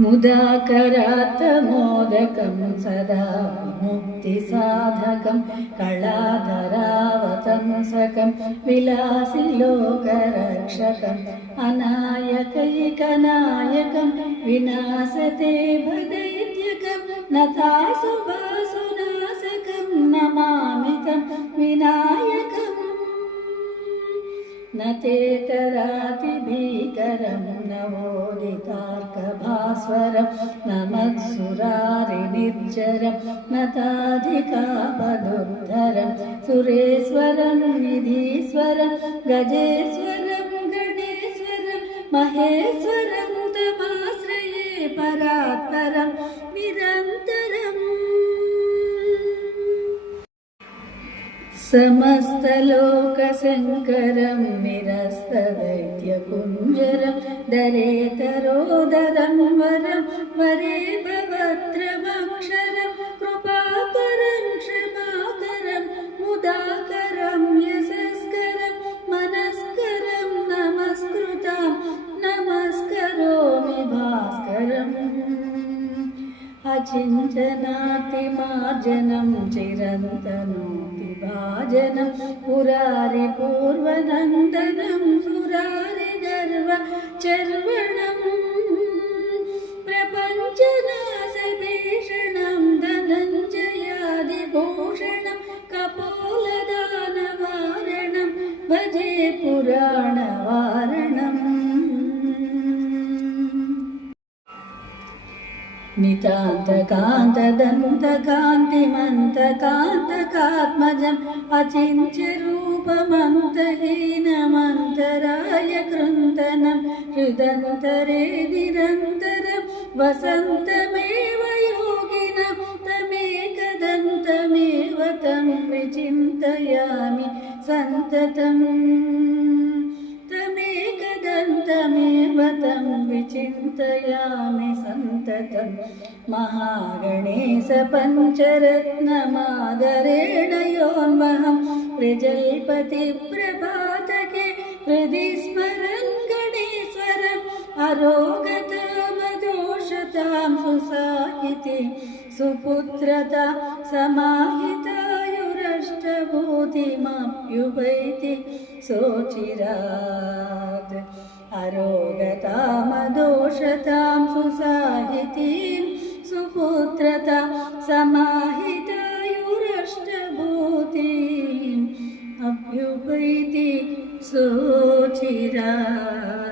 मुदाकरात्तमोदकं सदा विमुक्तिसाधकं कलाधरावतंसकं विलासिलोकरक्षकम् अनायकैकनायकं विनाशते भदैत्यकं नतासुभासुनाशकं नमामि तं विनायकम् न तेतरातिभीकरं नवोदितार्कभास्वरं न मत्सुरारिनिर्जरं न ताधिकापदुद्धरं सुरेश्वरं निधीश्वरं गजेश्वरं गणेश्वरं महेश्वरं तमाश्रये परात्परं निरन्तरम् समस्तलोकशङ्करं निरस्तदैत्यकुञ्जरं दरेतरोदरं वरं भवत्रमक्षरं कृपाकरं क्षमाकरं मुदाकरं यशस्करं मनस्करं नमस्कृतां नमस्करोमि भास्करम्। अचिञ्चनातिमार्जनं चिरन्तनोति भाजनं पुरारिपूर्वनन्दनं सुरारिगर्व चर्वणम् पुराणवारणम्। नितान्तकान्तदन्तकान्तिमन्तकान्तकात्मजम् अचिन्त्यरूपमन्तहीनमन्तराय कृन्तनं हृदन्तरे निरन्तरं वसन्तमेव योगिनं तमेकदन्तमेव तं विचिन्तयामि सन्ततम् विचिन्तयामि सन्ततं। महागणेशपञ्चरत्नमादरेण योन्वहं प्रजल्पतिप्रभातके हृदि स्मरन् गणेश्वरम् अरोगतामदोषतां सुसाहिति सुपुत्रता समाहितायुरष्टभूतिमप्युपैति सोचिरात् अरोगतामदोषतां सुसाहितीं सुपुत्रता समाहितायुरष्टभूतिम् अभ्युपैति सोचिरात्